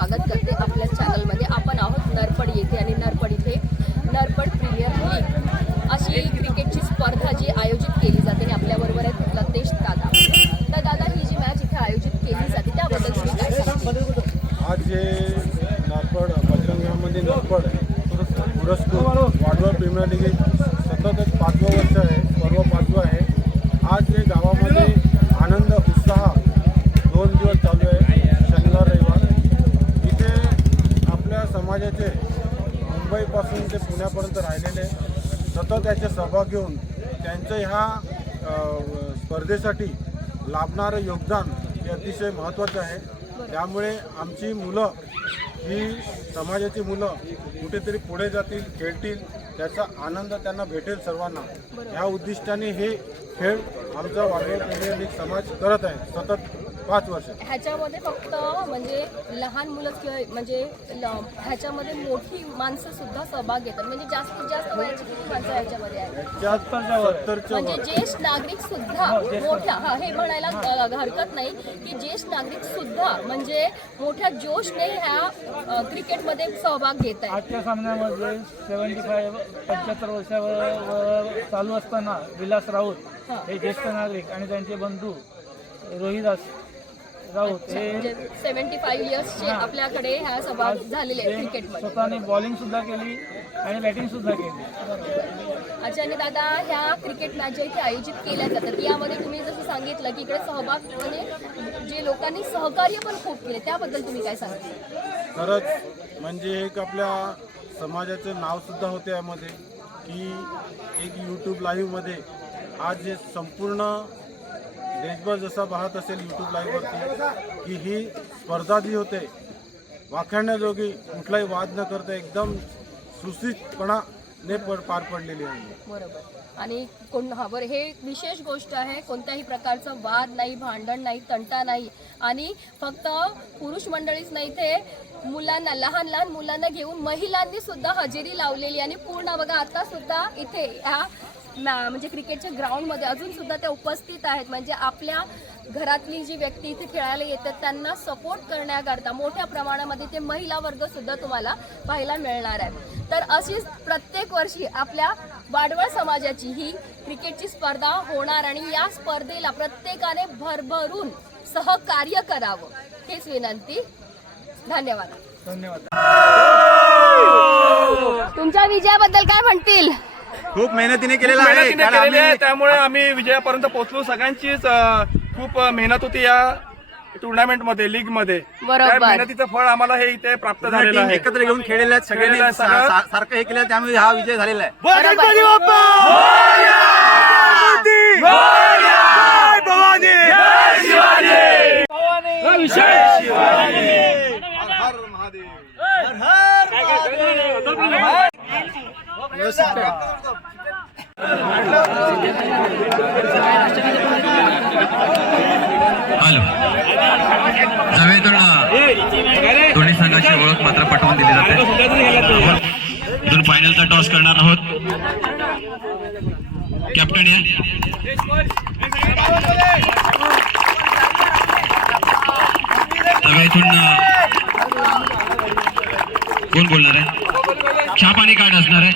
स्वागत करते आपल्या चॅनलमध्ये। आपण आहोत नरपड येथे आणि नरपड इथे नरपड प्रीमियर लीग अशी क्रिकेटची स्पर्धा जी आयोजित केली जाते आणि आपल्याबरोबर आहे लतेश दादा। तर दादा, ही जी मॅच इथे आयोजित केली जाते त्याबद्दल तुम्ही काय सांगाल? आज जे नरपड बजरंगामध्ये नरपड पुरस्कृत वाडवळ प्रीमियर लीग सतत 5वं वर्ष आहे, पर्व 5वं आहे। आज जे गावामध्ये आनंद उत्साह 2 दिवस चालू आहे, शनिवार रविवार। इथे आपल्या समाजाचे मुंबईपासून ते पुण्यापर्यंत राहिलेले सतत याचे सहभाग घेऊन त्यांचं ह्या स्पर्धेसाठी लाभणारं योगदान हे अतिशय महत्त्वाचं आहे। त्यामुळे आमची मुलं ही समाजाची मुलं कुठेतरी पुढे जातील, खेळतील, त्याचा आनंद त्यांना भेटेल सर्वांना। ह्या उद्दिष्टाने हे खेळ आमचा वाडवळ प्रीमियर लीग समाज करत आहे सतत 5 वर्ष। ह्याच्यामध्ये फक्त म्हणजे लहान मुलं म्हणजे ह्याच्यामध्ये मोठी माणसं सुद्धा सहभाग घेतात, म्हणजे जास्तीत जास्त वयाची किती माणसं ह्याच्यामध्ये आहेत? म्हणजे ज्येष्ठ नागरिक सुद्धा मोठ्या हे म्हणायला हरकत नाही की ज्येष्ठ नागरिक सुद्धा म्हणजे मोठ्या जोशने ह्या क्रिकेटमध्ये सहभाग घेत आहेत। आजच्या सामन्यामध्ये 75 वर्षावर चालू असताना विलास राऊत हे ज्येष्ठ नागरिक आणि त्यांचे बंधू रोहिदास राऊत हे 75 इयर्सचे आपल्याकडे ह्या सहभाग झालेले आहेत क्रिकेटमध्ये। स्वतःने बॉलिंग सुद्धा केली आणि बॅटिंग सुद्धा केली। अच्छा, आणि दादा, ह्या क्रिकेट मॅच ज्या इथे आयोजित केल्या जातात यामध्ये तुम्ही जसं सांगितलं की इकडे सहभाग म्हणजे जे लोकांनी सहकार्य पण खूप केले, त्याबद्दल तुम्ही काय सांगाल? खरंच म्हणजे एक आपल्या समाजाचं नाव सुद्धा होते यामध्ये की एक यूट्यूब लाईव्हमध्ये आज जे संपूर्ण देशभर जसा पाहत असेल यूट्यूब लाईव्हवरती की ही स्पर्धा जी होते वाखाणण्याजोगी, कुठलाही वाद न करता एकदम सुशिक्षितपणाने पार पडलेली आहे। बरोबर। आणि बरं, हे विशेष गोष्ट आहे, कोणत्याही प्रकारचं वाद नाही, भांडण नाही, तंटा नाही, आणि फक्त पुरुष मंडळीच नाही, ते मुलांना, लहान लहान मुलांना घेऊन महिलांनी सुद्धा हजेरी लावलेली। आणि पूर्ण बघा, आता सुद्धा इथे ह्या म्हणजे क्रिकेटच्या ग्राउंडमध्ये अजून सुद्धा त्या उपस्थित आहेत, म्हणजे आपल्या घरातली जी व्यक्ती इथे खेळायला येतात त्यांना सपोर्ट करण्याकरता मोठ्या प्रमाणामध्ये ते महिला वर्ग सुद्धा तुम्हाला पाहायला मिळणार आहे। तर अशीच प्रत्येक वर्षी आपल्या वाडवळ समाजाची ही क्रिकेटची स्पर्धा होणार आणि या स्पर्धेला प्रत्येकाने भरभरून सहकार्य करावं हीच विनंती। धन्यवाद। धन्यवाद। तुमच्या विजयाबद्दल काय म्हणतील? खूप मेहनतीने केलेला आहे, त्यामुळे आम्ही विजयापर्यंत पोहोचलो। सगळ्यांचीच खूप मेहनत होती या टुर्नामेंट मध्ये, लीग मध्ये। त्या मेहनतीचं फळ आम्हाला हे इथे प्राप्त झालेलं आहे। एकत्र घेऊन खेळलेले आहेत, सगळ्यांनी सारखं हे केलं, त्यामुळे हा विजय झालेला आहे। हॅलो, जावेतून दोन्ही संघाची ओळख मात्र पटवून दिली जाते। इथून फायनलचा टॉस करणार आहोत। कॅप्टन या। जावेतून कोण बोलणार आहे? चहा पाणी कार्ड असणार आहे।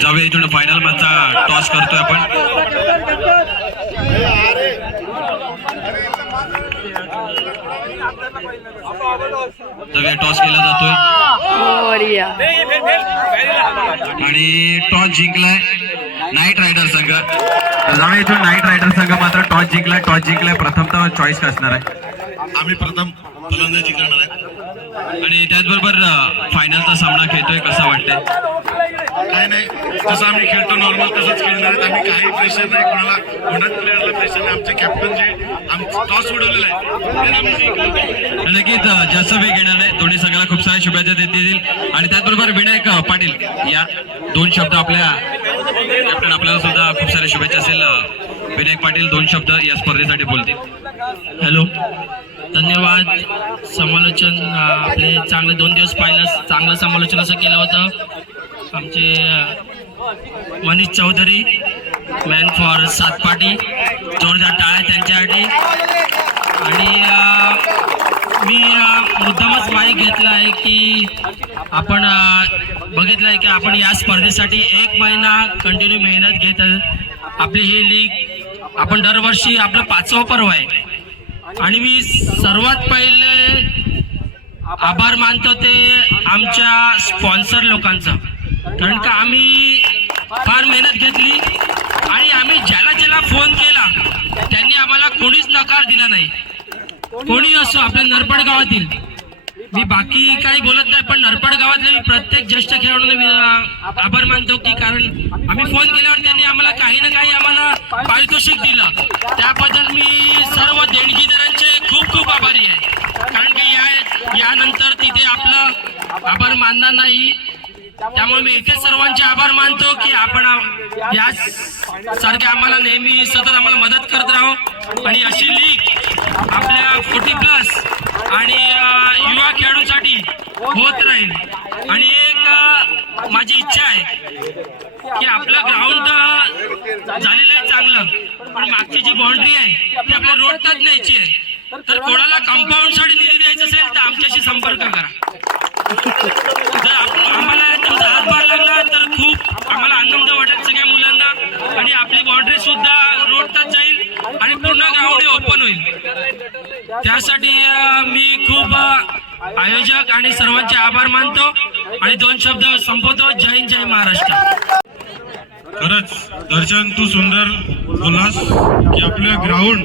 जाऊया, इथून फायनल मॅचचा टॉस करतोय आपण। जाऊया, टॉस केला जातोय आणि टॉस जिंकलाय नाईट रायडर संघ। जाऊया, इथून नाईट रायडर संघ मात्र टॉस जिंकलाय। प्रथमतः चॉईस असणार आहे। आम्ही प्रथम फलंदाजी करणार आहे आणि त्याचबरोबर फायनलचा सामना खेळतोय, कसा वाटतंय? काय नाही, जसं आम्ही खेळतो नॉर्मल तसंच खेळणार आहेत आम्ही। काही प्रेशर नाही, कोणाला प्लेअरला प्रेशर नाही। आमचे कॅप्टन जे टॉस उडवलेला आहे नक्कीच जास्त वेळ घेणार नाही। दोन्ही संघाला खूप साऱ्या शुभेच्छा देतील आणि त्याचबरोबर विनायक पाटील या 2 शब्द आपल्या कॅप्टन आपल्याला सुद्धा खूप साऱ्या शुभेच्छा असेल। विनायक पाटील 2 शब्द या स्पर्धेसाठी बोलतील। हॅलो, धन्यवाद। समालोचन आपले चांगले 2 दिवस पाहिलं, चांगलं समालोचन असं केलं होतं आमचे मनीष चौधरी मॅन फॉर सातपाटी, जोरदार टाळ्या त्यांच्यासाठी. आणि मी मुद्दामच माहीत घेतला आहे की आपण बघितलं आहे की आपण या स्पर्धेसाठी 1 महिना कंटिन्यू मेहनत घेत आपली ही लीग आपण दरवर्षी आपलं 5वं पर्व आहे. आणि मी सर्वात पहिले आभार मानतो ते आमच्या स्पॉन्सर लोकांचं, कारण का आम्ही फार मेहनत घेतली आणि आम्ही ज्याला ज्याला फोन केला त्यांनी आम्हाला कोणीच नकार दिला नाही. कोणी असो, आपल्या नरपड गावातील, मी बाकी काही बोलत नाही, पण नरपड गावातले मी प्रत्येक ज्येष्ठ खेळाडूंना आभार मानतो की कारण आम्ही फोन केल्यावर त्यांनी आम्हाला काही ना काही आम्हाला पारितोषिक दिलं. त्याबद्दल मी सर्व देणगीदारांचे खूप खूप आभारी आहे. कारण की यानंतर तिथे आपलं आभार मानणार नाही. त्यामुळे मी इथे सर्वांचे आभार मानतो की आपण या सारखे आम्हाला नेहमी सतत आम्हाला मदत करत राहू आणि अशी लीग आपल्या 40+ आणि युवा खेळाडूंसाठी होत राहील. आणि एक माझी इच्छा आहे की आपलं ग्राउंड झालेलं आहे चांगलं, पण मागची जी बाउंड्री आहे ती आपल्या रोडलाच न्यायची आहे. तर कोणाला कंपाऊंडसाठी निधी द्यायचं असेल तर आमच्याशी संपर्क करा. जर आम्हाला तुमचा हातभार लागला तर खूप आम्हाला आनंद वाटेल सगळ्या मुलांना. आणि आपली बाउंड्री सुद्धा रोडलाच जाईल आणि पूर्ण ग्राउंड ओपन होईल. त्यासाठी मी खूप आयोजक आणि सर्वांचे आभार मानतो आणि 2 शब्द संपवतो. जय हिंद, जय महाराष्ट्र. खरंच दर्शन तू सुंदर बोलास की आपलं ग्राउंड,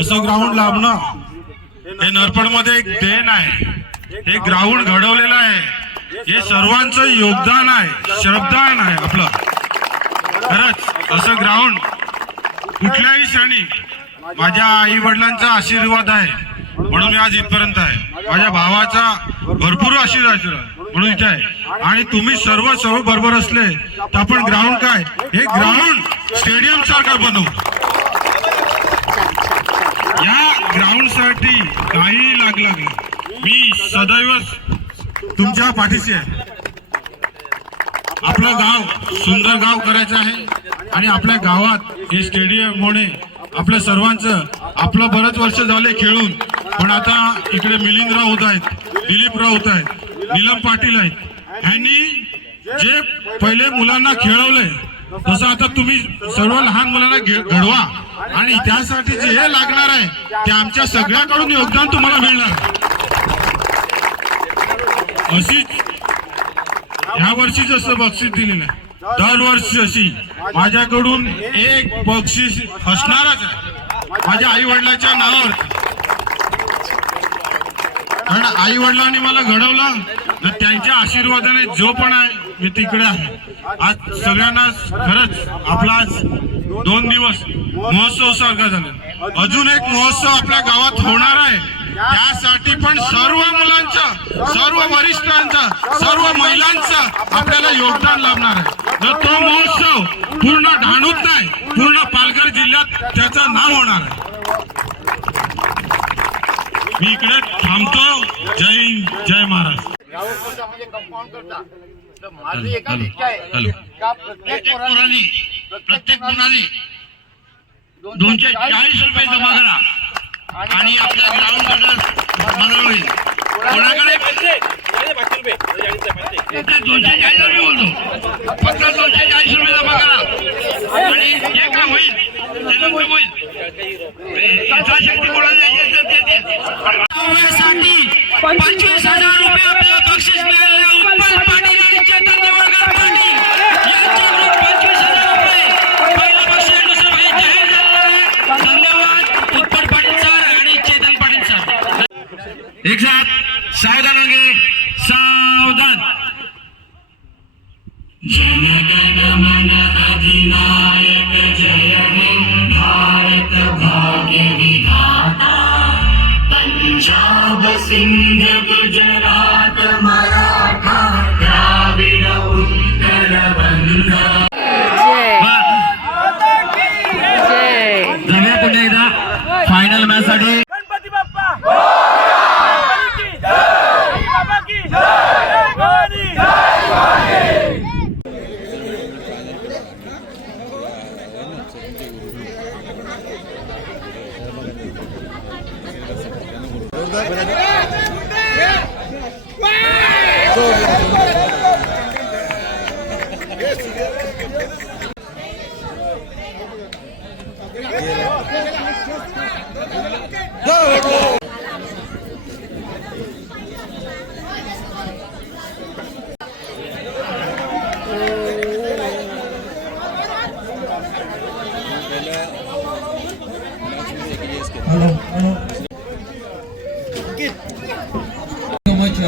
असं ग्राउंड लाभणं हे नरपडमध्ये एक देण आहे. हे ग्राउंड घडवलेलं आहे, हे सर्वांचं योगदान आहे, श्रमदान आहे आपलं. खरंच असं ग्राउंड कुठल्याही क्षणी माझ्या आई वडिलांचा आशीर्वाद आहे म्हणून मी आज इथपर्यंत आहे. माझ्या भावाचा भरपूर आशीर्वाद म्हणून इथे आहे. आणि तुम्ही सर्व बरोबर असले तर आपण ग्राउंड काय, हे ग्राउंड स्टेडियम सारखं बनवू. या ग्राउंड साठी काही लागलं मी सदैव तुमच्या पाठीशी आहे. आपलं गाव सुंदर गाव करायचं आहे आणि आपल्या गावात हे स्टेडियम होणे आपल्या सर्वांचं. आपलं बरेच वर्ष झाले खेळून, पण आता इकडे मिलिंदराव होत आहेत, दिलीपराव होत आहेत, नीलम पाटील आहेत. ह्यांनी जे पहिले मुलांना खेळवले तसं आता तुम्ही सर्व लहान मुलांना घडवा आणि त्यासाठी जे हे लागणार आहे ते आमच्या सगळ्याकडून योगदान तुम्हाला मिळणार. अशीच ह्या वर्षी जसं बक्षीस दिलेलं आहे दरवर्षी अशी माझ्याकडून एक बक्षीस असणारच आहे माझ्या आई वडिलांच्या नावावर. कारण आई वडिलांनी मला घडवलं तर त्यांच्या आशीर्वादाने जो पण आहे मी तिकडे आहे. आज सगळ्यांना खरंच आपला आज 2 दिवस महोत्सव सारखा झाला. अजून एक महोत्सव आपल्या गावात होणार आहे. त्यासाठी पण सर्व मुलांचं, सर्व वरिष्ठांचं, सर्व महिलांचं आपल्याला योगदान लाभणार आहे. तर तो महोत्सव पूर्ण ढाणूत नाही, पूर्ण पालघर जिल्ह्यात त्याचं नाव होणार आहे. मी इकडे थांबतो. जय हिंद, जय महाराष्ट्र. माझी एक इच्छा आहे का प्रत्येक मुलाने 240 रुपये जमा करा आणि आपल्या ग्राउंड मदत होईल. कोणाकडे 240 रुपये बोलतो, फक्त 240 रुपये जमा करा आणि जे काम होईल ते नंतर होईल. यथाशक्ती कोणाला द्यायची तर देते. 25,000 रुपये आपल्याला बक्षीस मिळाले. उत्पल पाटील आणि चेतन देवळकर पाटील यांच्याकडून 25,000 रुपये पहिलं बक्षीस, दुसरं बक्षीस जाहीर झालेलं आहे. धन्यवाद उत्पल पाटील सर आणि चेतन पाटील सर. एक साथ सावधान होंगे, सावधान. जनगण मन अधिनायक जय हे भारत भाग्य विधाता. पंजाब सिंध गुजरात मराठा द्राविड उत्कल बंगा. जाऊया पुन्हा एकदा फायनल मॅच साठी.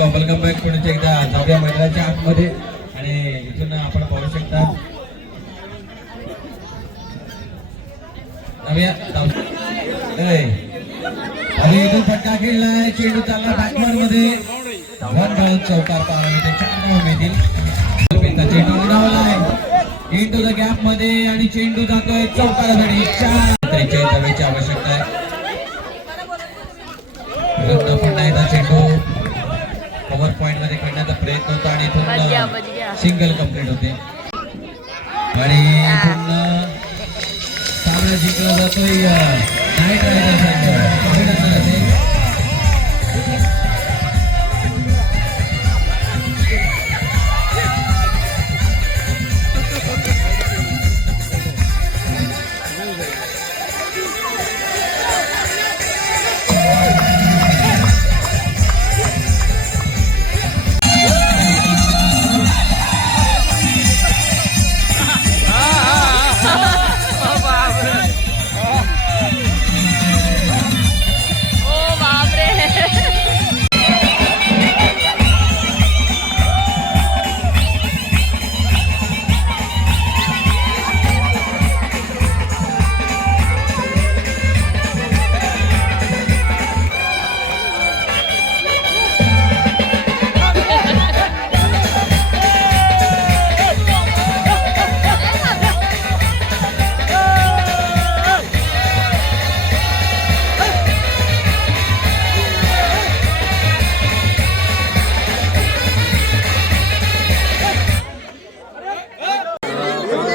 वेलकम बॅक पुढे एकदा जाऊया मैदानाच्या आतमध्ये आणि इथून आपण पाहू शकता आणि इथून फटका खेळलाय चेंडू चालला बॅकवर्ड मध्ये वन बॉल चौकार पाहायला ते 4 धावा मिळतील चेंडू उडावलाय इंटू द गॅप मध्ये आणि चेंडू जातोय चौकारासाठी 4 धावेची आवश्यकता आहे पुन्हा एकदा चेंडू पॉवर पॉइंट मध्ये खेळण्याचा प्रयत्न होता आणि इथून सिंगल कंप्लीट होते आणि इथून सामना जिंकला जातोय नाईट रायडर्स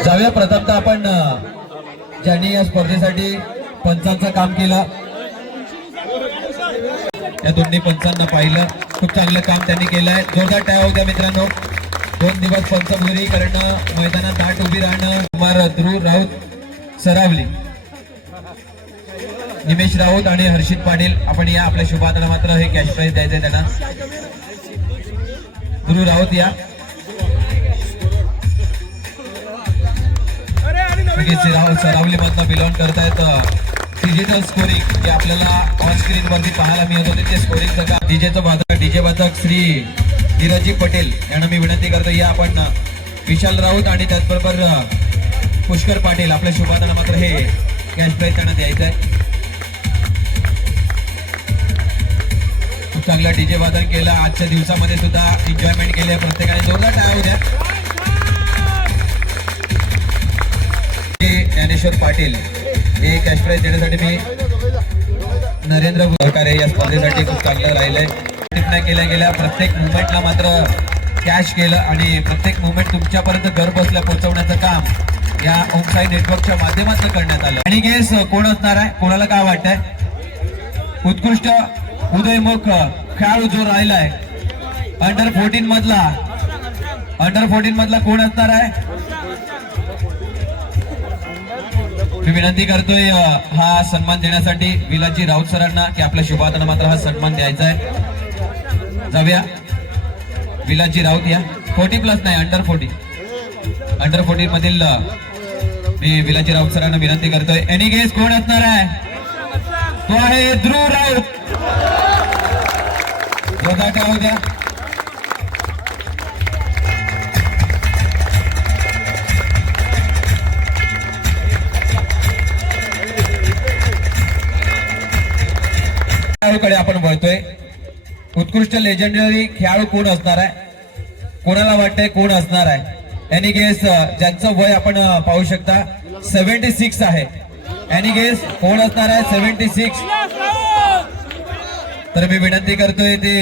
जाऊया प्रथमतः आपण ज्यांनी या स्पर्धेसाठी पंचांचं काम केलं या दोन्ही पंचांना पाहिलं खूप चांगलं काम त्यांनी केलंय जोरदार टाळ्या होत्या मित्रांनो 2 दिवस पंचमजुरी करणं मैदानात दाट उभी राहणं कुमार ध्रुव राऊत सरावली निमेश राऊत आणि हर्षित पाटील आपण या आपल्या शुभाताला मात्र हे कॅश प्राइज द्यायचंय त्यांना ध्रुव राऊत या सरावली मधनं बिलॉंग करतायत डिजिटल स्कोरिंग जे आपल्याला ऑन स्क्रीन वरती पाहायला मिळत होते ते स्कोरिंगचं काम डीजे वादक श्री धीरजी पटेल यांना मी विनंती करतो या आपण विशाल राऊत आणि त्याचबरोबर पुष्कर पाटील आपल्या शुभाताला मात्र हे कॅश प्राइज त्यांना द्यायचं आहे खूप चांगला डीजे वादन केलं आजच्या दिवसामध्ये सुद्धा एन्जॉयमेंट केले प्रत्येकाने जोरदार टाळ्या होत्या ज्ञानेश्वर पाटील हे कॅश प्राइज देण्यासाठी मी नरेंद्र सरकारे या स्पर्धेसाठी खूप चांगलं राहिलंय केल्या गेल्या प्रत्येक मुवमेंटला मात्र कॅश केलं आणि प्रत्येक मुवमेंट तुमच्यापर्यंत घर बसल्या पोहोचवण्याचं काम या ओमसाई नेटवर्कच्या माध्यमातून करण्यात आलं आणि गेस कोण असणार आहे कोणाला काय वाटतंय उत्कृष्ट उदयमुख खेळाडू जो राहिलाय अंडर 14 मधला कोण असणार आहे मी विनंती करतोय हा सन्मान देण्यासाठी विलाजी राऊत सरांना की आपल्या शुभाताना मात्र हा सन्मान द्यायचा आहे जाऊया विलाजी राऊत या 40+ नाही अंडर 40 मधील मी विलाजी राऊत सरांना विनंती करतोय एनी गेस कोण असणार आहे तो आहे ध्रुव राऊत होऊ द्या कडे आपण वळतोय उत्कृष्ट लेजेंडरी खेळाडू कोण असणार आहे कोणाला वाटतंय कोण असणार आहे एनी गेस ज्यांचं वय आपण पाहू शकता 76 आहे एनी गेस कोण असणार आहे 76 तर मी विनंती करतोय ते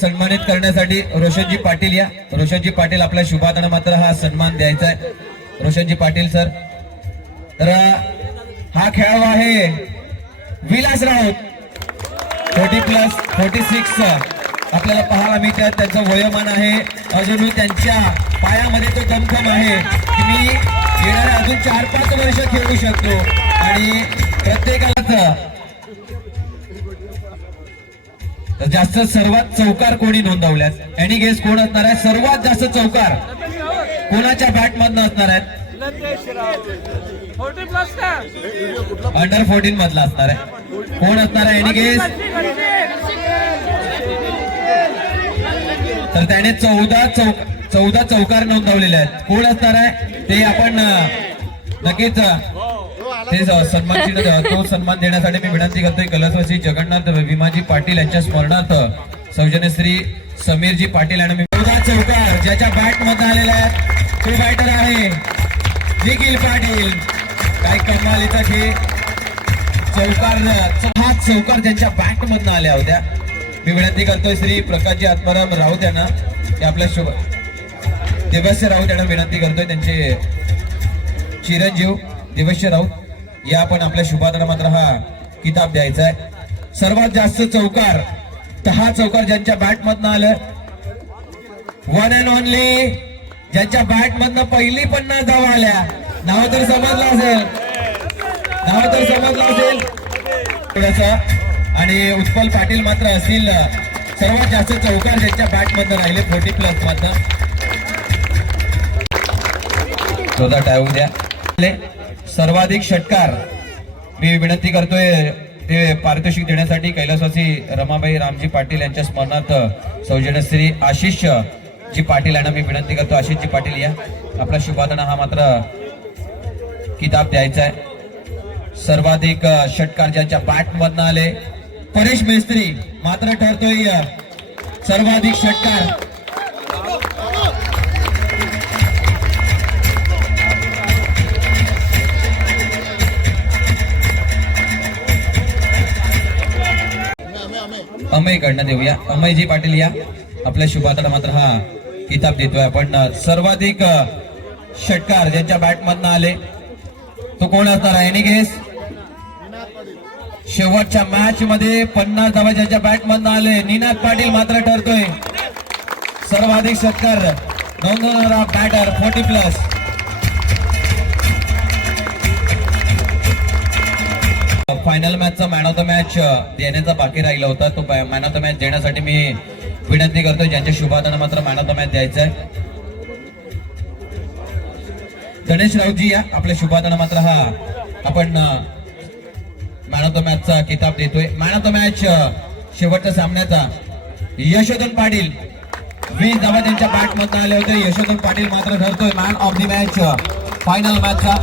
सन्मानित करण्यासाठी रोशनजी पाटील या रोशनजी पाटील आपल्या शुभाताना मात्र हा सन्मान द्यायचा आहे रोशनजी पाटील सर तर हा खेळाडू आहे विलास राऊत 40+46 आपल्याला पाहायला मिळतात. त्यांचं वयोमान आहे अजूनही त्यांच्या पायामध्ये तो दमखम आहे की मी येणाऱ्या अजून 4-5 वर्ष खेळू शकतो. आणि प्रत्येकालाच जास्त सर्वात चौकार कोणी नोंदवल्यात? एनी गेस कोण असणार आहे सर्वात जास्त चौकार कोणाच्या बॅट मधनं असणार आहेत? अंडर 14 मधला असणार आहे. कोण असणार आहे एनी गेस? तर त्याने 14 चौकार नोंदवलेले आहेत. कोण असणार आहे ते आपण नक्कीच ते सन्मान चिन्ह तो सन्मान देण्यासाठी मी विनंती करतोय कलशवासी जगन्नाथ भीमाजी पाटील यांच्या स्मरणार्थ सौजन्यश्री समीरजी पाटील यांना मी 14 चौकार ज्याच्या बॅट मध्ये आलेला आहे तो बॅटर आहे निखिल पाटील. काय कमालीचा खेळ चौकार 5 चौकार ज्यांच्या बॅट मधून आल्या होत्या. मी विनंती करतोय श्री प्रकाशजी आत्माराम राऊत यांना ते आपल्या शुभ देवस्य राऊत यांना विनंती करतोय त्यांचे चिरंजीव देवस्य राऊत या आपण आपल्या शुभादाला मात्र हा किताब द्यायचा आहे. सर्वात जास्त चौकार 10 चौकार ज्यांच्या बॅट मधनं आलं. वन अँड ओनली ज्यांच्या बॅट मधनं पहिली 50 धावा आल्या. नाव तर समजलं असेल थोडंसं. आणि उत्पल पाटील मात्र असतील सर्वात जास्त चौकार ज्यांच्या बॅट मधनं राहिले 40+ मधनं. चौदा टाळू द्या. सर्वाधिक षटकार मी विनंती करतोय ते पारितोषिक देण्यासाठी कैलासवासी रमाबाई रामजी पाटील यांच्या स्मरणार्थ सौजन्यश्री आशिष जी पाटील यांना मी विनंती करतो. आशिषजी पाटील या आपला शुभादाना हा मात्र किताब द्यायचा आहे. सर्वाधिक षटकार ज्यांच्या बॅट मधनं आले परेश मेस्त्री मात्र ठरतोय सर्वाधिक षटकार. अमयकडनं देऊया. अमयजी पाटील या आपल्या शुभादाला मात्र हा किताब देतोय आपण. सर्वाधिक षटकार ज्यांच्या बॅट मधनं आले तो कोण असणार आहे? Any guess? शेवटच्या मॅच मध्ये 50 धावा ज्यांच्या बॅट मधनं आले निनाद पाटील मात्र ठरतोय सर्वाधिक षटकार नोंदवणारा बॅटर 40+. फायनल मॅचचा मॅन ऑफ द मॅच देण्याचा बाकी राहिला होता. तो मॅन ऑफ द मॅच देण्यासाठी मी विनंती करतोय ज्यांच्या शुभादाना मात्र मॅन ऑफ द मॅच द्यायचा आहे. गणेश राऊतजी या आपल्या शुभादाना मात्र हा आपण मॅन ऑफ द मॅचचा किताब देतोय. मॅन ऑफ द मॅच शेवटच्या सामन्याचा यशोधन पाटील 20 धावा त्यांच्या बॅट मधून आले होते. यशोधन पाटील मात्र ठरतोय man of the match final मॅचचा.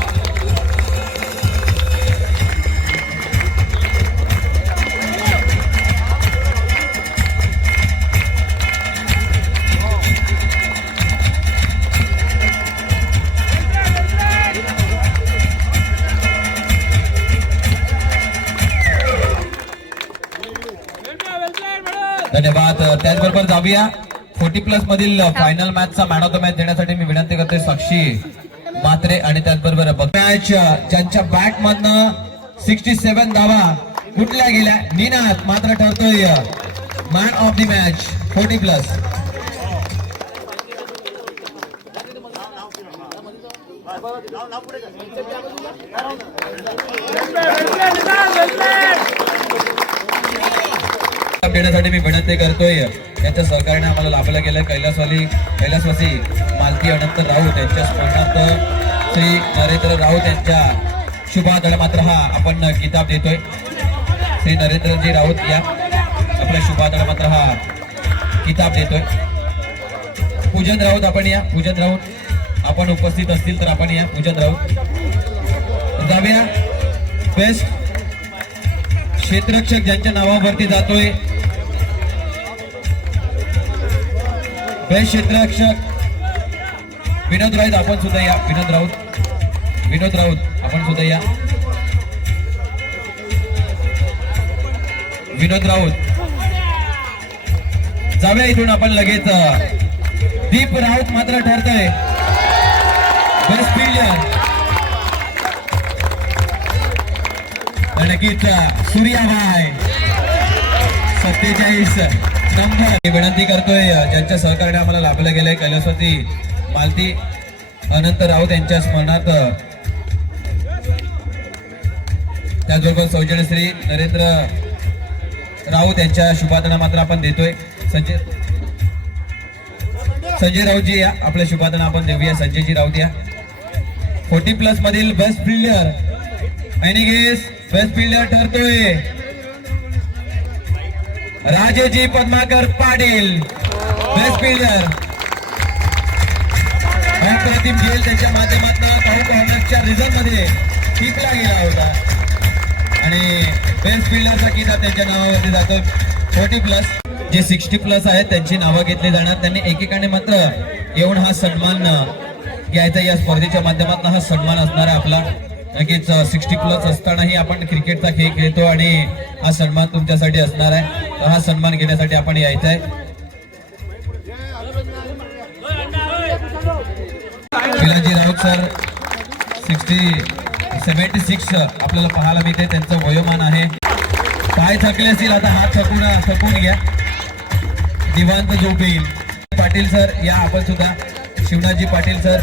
धन्यवाद. त्याचबरोबर जाऊया 40+ मधील फायनल मॅचचा मॅन ऑफ द मॅच देण्यासाठी मी विनंती करते साक्षी मात्रे आणि त्याचबरोबर मॅच ज्यांच्या बॅट मधनं 67 धावा कुठल्या गेल्या निनाद मात्र ठरतोय मॅन ऑफ द मॅच 40+. देण्यासाठी मी विनंती करतोय यांच्या सहकार्याने आम्हाला लाभलं गेलं कैलासवासी मालती अनंत राऊत यांच्या स्मरणार्थ श्री नरेंद्र राऊत यांच्या शुभादाला मात्र हा आपण किताब देतोय. श्री नरेंद्रजी राऊत या आपल्या शुभादाला मात्र हा किताब देतोय. पूजन राऊत आपण या. पूजन राऊत आपण उपस्थित असतील तर आपण या. पूजन राऊत जाऊया. बेस्ट क्षेत्ररक्षक ज्यांच्या नावावरती जातोय बेस्ट क्षेत्ररक्षक विनोद राऊत आपण सुद्धा या. विनोद राऊत आपण सुद्धा या. विनोद राऊत जाऊया इथून आपण लगेच. दीप राऊत मात्र ठरतोय बेस्ट फिल्डर. नक्कीच सूर्याबाई 47 नंबर विनंती करतोय ज्यांच्या सहकार्याने आम्हाला लाभलं गेलंय कैलासवती मालती अनंत राऊत यांच्या स्मरणार्थ त्याचबरोबर सौजन्यश्री नरेंद्र राऊत यांच्या शुभादाना मात्र आपण देतोय संजय राऊतजी या आपल्या शुभादाना आपण देऊया संजयजी राऊत या 40+ मधील बेस्ट फिल्डर आणि गेस बेस्ट फिल्डर ठरतोय राजेजी पद्माकर पाटील बेस्ट फिल्डर अप्रतिम खेळ त्यांच्या माध्यमातून कॉर्नरच्या रिझल्ट मध्ये टिपला गेला होता आणि बेस्ट फिल्डरचा किताब त्यांच्या नावावरती जातो 40+ जे 60+ आहेत त्यांची नावं घेतली जाणार त्यांनी एकेकाने मात्र येऊन हा सन्मान घ्यायचा या स्पर्धेच्या माध्यमातून हा सन्मान असणार आहे आपला नक्कीच 60+ असतानाही आपण क्रिकेटचा खेळ खेळतो आणि हा सन्मान तुमच्यासाठी असणार आहे तर हा सन्मान घेण्यासाठी आपण यायचं आहे विलाजी राऊत सर 76 आपल्याला पाहायला मिळते त्यांचं वयोमान आहे पाय थकले असतील आता हात थकून घ्या निवांत झोप येईल पाटील सर या आपण सुद्धा शिवनाथजी पाटील सर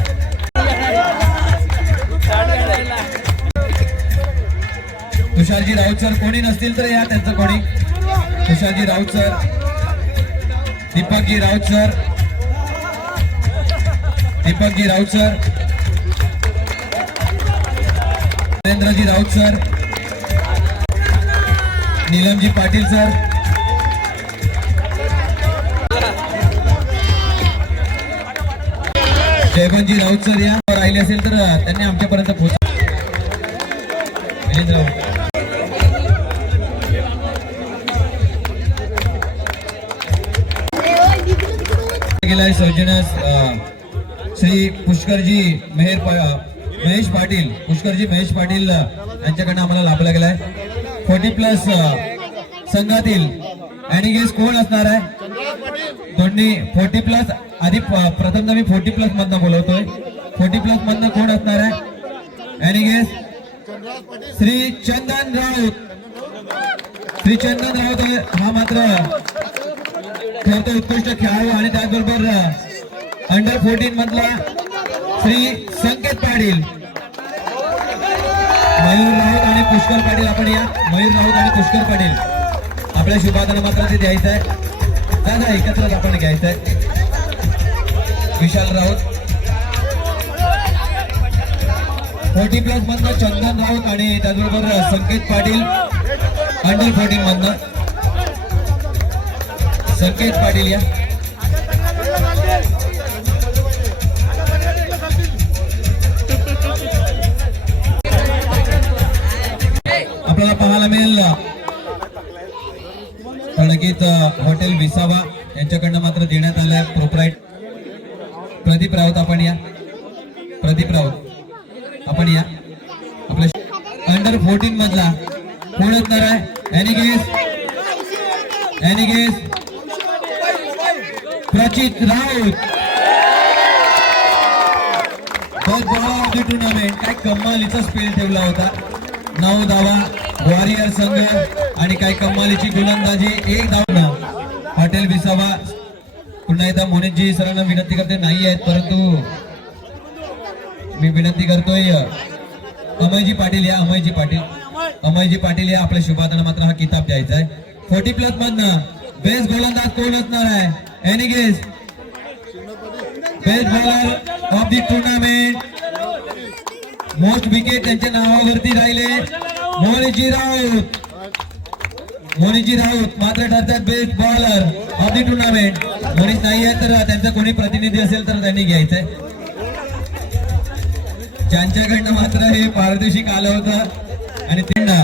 तुषारजी राऊत सर कोणी नसतील तर या त्यांचं कोणी Tusharji Raut sir Deepakji Raut sir Narendraji Raut sir Neelamji Patil sir Jaywantji Raut sir या राहिले असेल तर त्यांनी आमच्यापर्यंत गेलाय सौजन्यास श्री पुष्करजी महेश पाटील यांच्याकडनं आम्हाला लाभला गेलाय 40+ संघातील आणि गेस कोण असणार आहे दोन्ही 40+ आधी प्रथम मी 40+ मधनं बोलवतोय 40+ मधनं कोण असणार आहे आणि गेस श्री चंदन राऊत हा मात्र ठरतो उत्कृष्ट खेळाडू आणि त्याचबरोबर अंडर 14 मधला श्री संकेत पाटील मयूर राऊत आणि पुष्कर पाटील आपण या मयूर राऊत आणि पुष्कर पाटील आपल्या शुभादाना मात्र ते द्यायचं आहे दादा एकत्रच आपण घ्यायचं आहे विशाल राऊत 40+ मधनं चंदन राऊत आणि त्याचबरोबर संकेत पाटील अंडर 14 मधनं संकेत पाटील या आपल्याला पाहायला मिळेल नक्कीच हॉटेल विसावा यांच्याकडनं मात्र देण्यात आलंय प्रोप्राईट प्रदीप राऊत आपण या आपल्या अंडर 14 मधला कोण असणार आहे एनिगेस प्रचित राऊत टुर्नामेंट काय कमालीचा स्पेल ठेवला होता 9 धावा वॉरियर संघ आणि काय कमालीची गोलंदाजी 1 धाव हॉटेल विसावा पुन्हा एकदा मोनितजी सरांना विनंती करते नाही आहेत परंतु मी विनंती करतोय अमयजी पाटील या आपल्या शुभादाना मात्र हा किताब द्यायचा आहे 40+ मधनं बेस्ट गोलंदाज कोण असणार आहे any guess best bowler of the tournament most wicket त्यांच्या नावावरती राहिले मोनीजी राऊत मात्र ठरतात best bowler of the tournament मोनीज नाही आहे तर त्यांचा कोणी प्रतिनिधी असेल तर त्यांनी घ्यायचंय ज्यांच्याकडनं मात्र हे पारितोषिक आलं होतं आणि त्यांना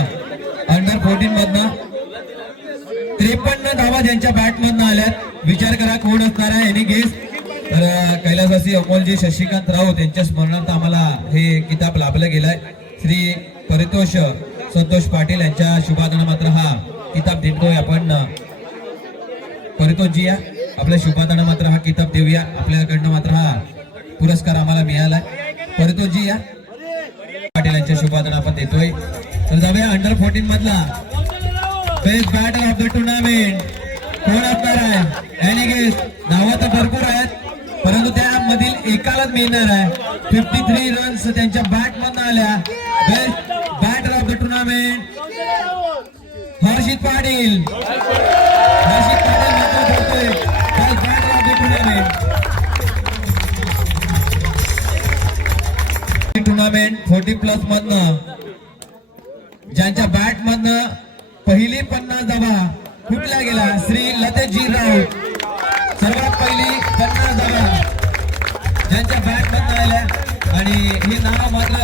अंडर 14 मधनं 53 धावा ज्यांच्या बॅट मधनं आल्यात विचार करा कोण असणार आहे एनी गेस तर कैलासवासी अमोलजी शशिकांत राऊत यांच्या स्मरणार्थ आम्हाला हे किताब लाभलं गेलाय श्री परितोष संतोष पाटील यांच्या शुभादाना मात्र हा किताब देतोय आपण परितोषजी या आपल्या शुभादाना मात्र हा किताब देऊया आपल्याकडनं मात्र हा पुरस्कार आम्हाला मिळालाय परितोषजी या पाटील यांच्या शुभादाना आपण देतोय तर जाऊया अंडर 14 मधला best batter of the tournament कोण असणार आहे. एनी गेस नावं तर भरपूर आहेत परंतु त्यामधील एकालाच मिळणार आहे. 53 रन्स त्यांच्या बॅट मधून आल्या. Best batter of the tournament Harshit Patil. Harshit Patil मात्र बोलतोय best batter of the tournament 40+ मधनं ज्यांच्या बॅट मधनं पहिली 50 धावा कुठल्या गेला श्री लतेशजी राऊत. सर्वात पहिली 50 धावा ज्यांच्या बॅट मधनं आल्या आणि हे नाव मात्र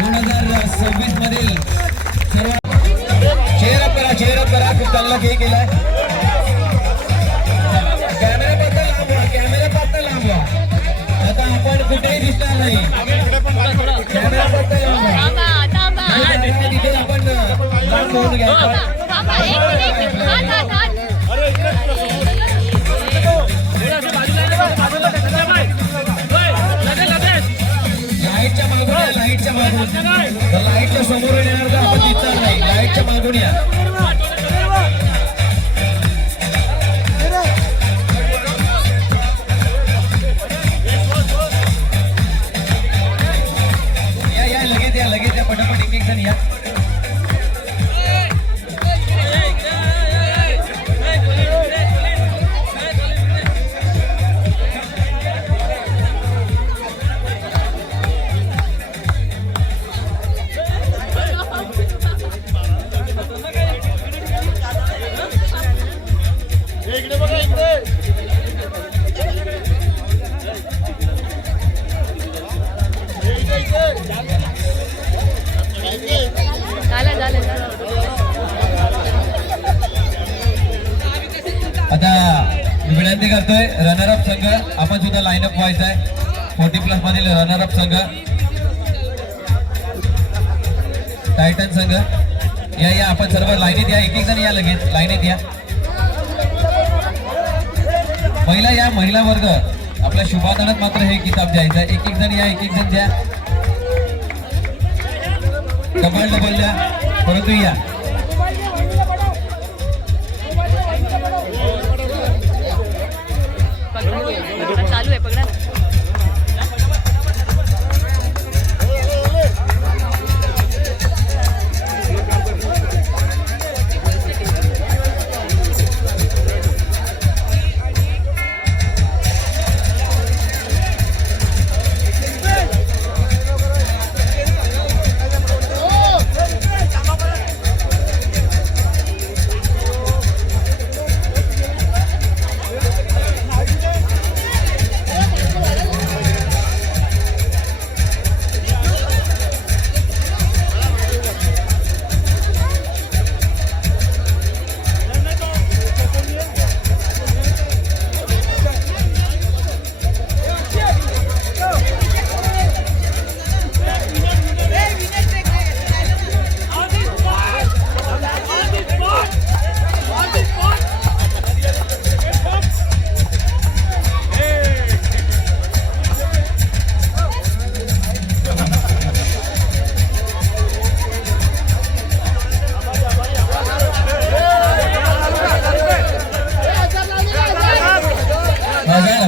2026 मधील सर्वात चेअरअप करा खूप चांगला खेळ केलाय. कॅमेऱ्यापासून लांब व्हा. आता आपण कुठेही दिसणार नाही. कॅमेऱ्यापासून लांब व्हा. तिथे आपण लांब होऊन घ्या. लाईटच्या मागून लाईटच्या समोर येणार तर आपण दिसणार नाही. लाईटच्या मागून या. लगेच या पटापट एक जण या. आता विनंती करतोय रनरअप संघ आपण सुद्धा लाईनअप व्हायचा आहे. 40+ मधील रनरअप संघ टायटन संघ या आपण सर्व लाईनीत या. एक जण या लगेच लाईनीत या. महिला वर्ग आपल्या शुभादानात मात्र हे किताब द्यायचं आहे. एक जण या. एक जण द्या. डबल द्या परंतु या. चालू आहे पकडा.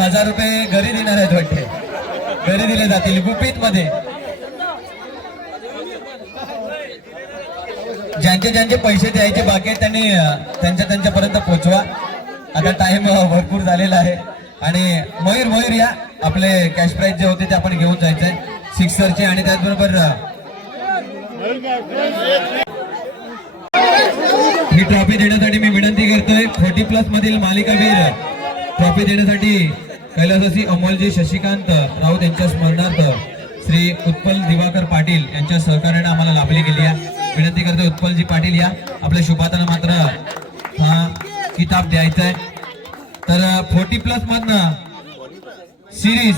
₹1000 घरी देणार आहेत वाटते. घरी दिले जातील गुपित मध्ये. ज्यांचे पैसे द्यायचे बाकी आहेत त्यांनी त्यांच्यापर्यंत पोहोचवा. आता टाइम भरपूर झालेला आहे आणि मयूर या. आपले कॅश प्राइज जे होते ते आपण घेऊन जायचंय सिक्सरचे आणि त्याचबरोबर ही ट्रॉफी देण्यासाठी मी विनंती करतोय 40+ मधील मालिकावीर ट्रॉफी देण्यासाठी कैलासवासी अमोलजी शशिकांत राऊत यांच्या स्मरणार्थ श्री उत्पल दिवाकर पाटील यांच्या सहकार्याने आम्हाला लाभली गेली आहे. विनंती करतोय उत्पलजी पाटील या. आपल्या शुभाताना मात्र हा किताब द्यायचा आहे. तर 40+ मधनं सिरीज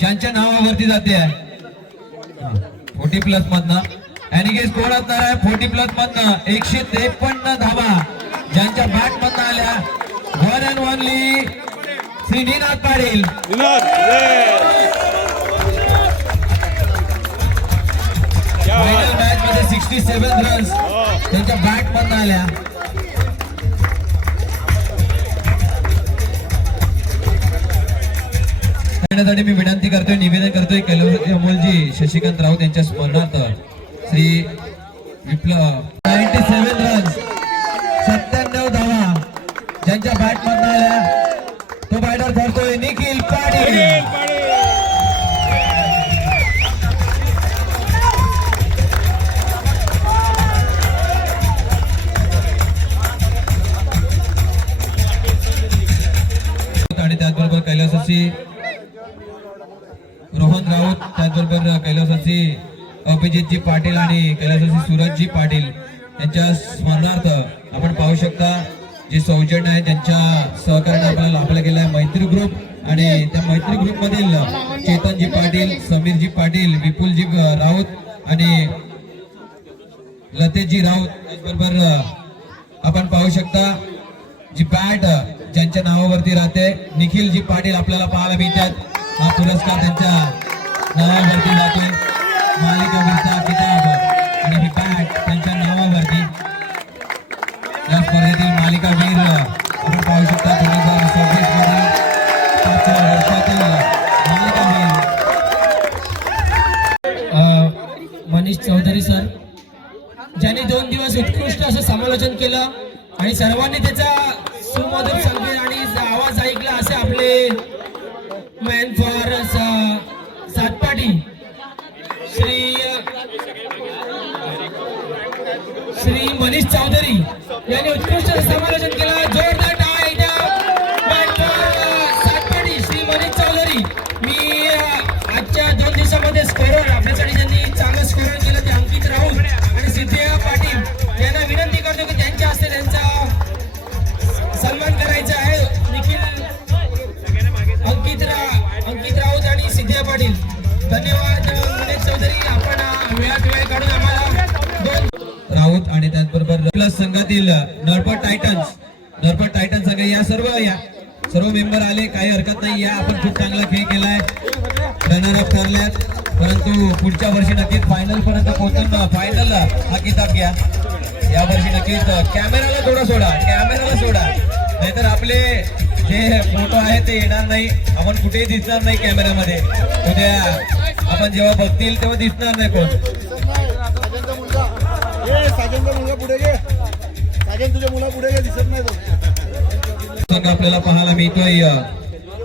ज्यांच्या नावावरती जाते आहे 40+ मधनं आणि गेस कोण असणार आहे 40+ मधनं 153 धावा ज्यांच्या बॅट मधनं आल्या. One and only Shri Ninad Patil. Final match ओव्हरमध्ये 67 रन्स त्यांच्या बॅट मधून आल्या. मी विनंती करतोय, निवेदन करतोय कैलासवासी अमोलजी शशिकांत राऊत यांच्या स्मरणार्थ श्री विप्लव 97 रन्स 97 धावा ज्यांच्या बॅट मधून आल्या. तो बॅटर ठरतोय निखिल पाटील. आणि त्याचबरोबर कैलासवासी रोहन राऊत, त्याचबरोबर कैलासवासी अभिजितजी पाटील आणि कैलासवासी सूरजजी पाटील यांच्या स्मरणार्थ आपण पाहू शकता जे सौजन्य आहे त्यांच्या सहकार्याने आपल्याला लाभला गेला आहे मैत्री ग्रुप. आणि त्या मैत्री ग्रुप मधील चेतनजी पाटील, समीरजी पाटील, विपुलजी राऊत आणि लतेशजी राऊत. त्याचबरोबर आपण पाहू शकता जी बॅट ज्यांच्या नावावरती राहते निखिलजी पाटील आपल्याला पाहायला मिळतात. हा पुरस्कार त्यांच्या नावावरती जातोय. मालिकावीरचा किताब आणि ही बॅट त्यांच्या नावावरती. या स्पर्धेतील मालिकावीर आपण पाहू शकता 2026 मधील 5 वर्षातील मालिकावीर मनीष चौधरी सर, ज्यांनी 2 दिवस उत्कृष्ट असं समालोचन केलं आणि सर्वांनी त्याचा सुमधुर संगीत आणि आवाज ऐकला असे आपले मॅन फॉर सातपाटी श्री मनीष चौधरी यांनी उत्कृष्ट समालोचन केलं. जोरदार टाळ्या एकदा मॅन फॉर सातपाटी श्री मनीष चौधरी. मी आजच्या 2 दिवसामध्ये स्कोरर आपल्यासाठी ज्यांनी चांगलं स्कोरर केलं ते अंकित राऊत आणि सिद्धेश पाटील यांना विनंती करतो की त्यांच्या हस्ते त्यांचा सन्मान करायचा आहे. निखिल अंकित राऊत आणि सिद्धेश पाटील. धन्यवाद मनीष चौधरी, आपण वेळात वेळ काढून आम्हाला 2 राऊत आणि त्याचबरोबर प्लस संघातील नरपट टायटन संघ या सर्व मेंबर आले. काही हरकत नाही. या आपण खूप चांगला खेळ केलाय, रनर अप ठरल्यात, परंतु पुढच्या वर्षी नक्कीच फायनल पर्यंत पोहोचून फायनल हा किताब घ्या. या वर्षी नक्कीच कॅमेराला सोडा, नाहीतर आपले जे फोटो आहेत ते येणार नाही. आपण कुठेही दिसणार नाही कॅमेऱ्यामध्ये. उद्या आपण जेव्हा बघतील तेव्हा दिसणार नाही कोण. संघ आपल्याला पाहायला मिळतोय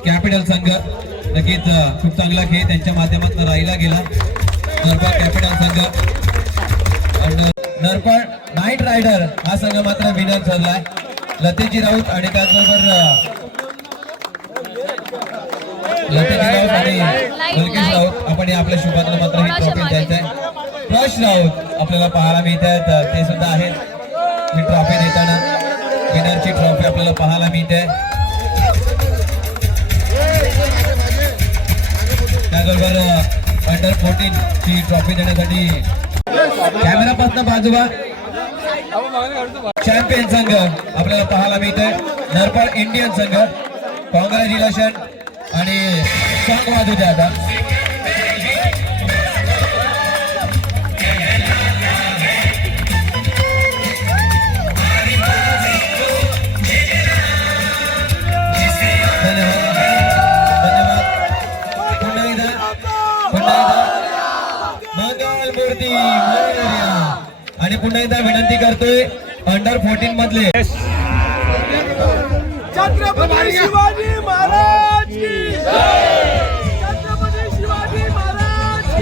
कॅपिटल संघ. नक्कीच खूप चांगला खेळ त्यांच्या माध्यमातून राहिला गेला. नरपड कॅपिटल संघ, नरपड नाईट रायडर हा संघ मात्र विनर ठरलाय. लतेजी राऊत आणि त्याचबरोबर आणि मुलकेश राऊत आपण आपल्या शुभातला मात्र ही ट्रॉफी द्यायचं आहे. प्रश राऊत आपल्याला पाहायला मिळत आहेत, ते सुद्धा आहेत ही ट्रॉफी देताना. विनरची ट्रॉफी आपल्याला पाहायला मिळते. त्याचबरोबर अंडर 14 ची ट्रॉफी देण्यासाठी कॅमेरापासून बाजूला चॅम्पियन संघ आपल्याला पाहायला मिळतोय. नरपड इंडियन संघ, कॉंग्रॅच्युलेशन आणि सॉंग वाजू द्या आता. मंगलमूर्ती आणि पुन्हा एकदा विनंती करतोय अंडर 14 मधले छत्रपती शिवाजी महाराज की जय. छत्रपती शिवाजी महाराज की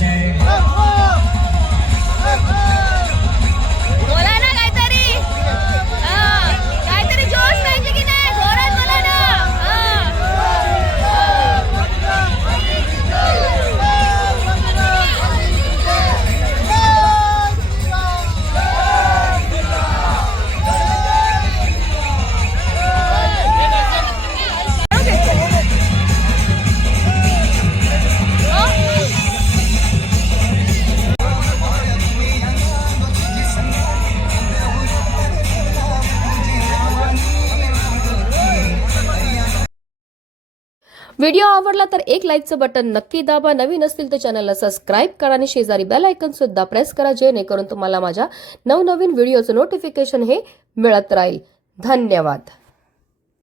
जय. बोला ना काहीतरी, काहीतरी जोश पाहिजे की नाही, जोरात बोला ना. व्हिडिओ आवडला तर एक लाईकचं बटन नक्की दाबा. नवीन असतील तर चॅनलला सबस्क्राईब करा आणि शेजारी बेल आयकॉन सुद्धा प्रेस करा, जेणेकरून तुम्हाला माझ्या नवनवीन व्हिडिओचं नोटिफिकेशन हे मिळत राहील. धन्यवाद.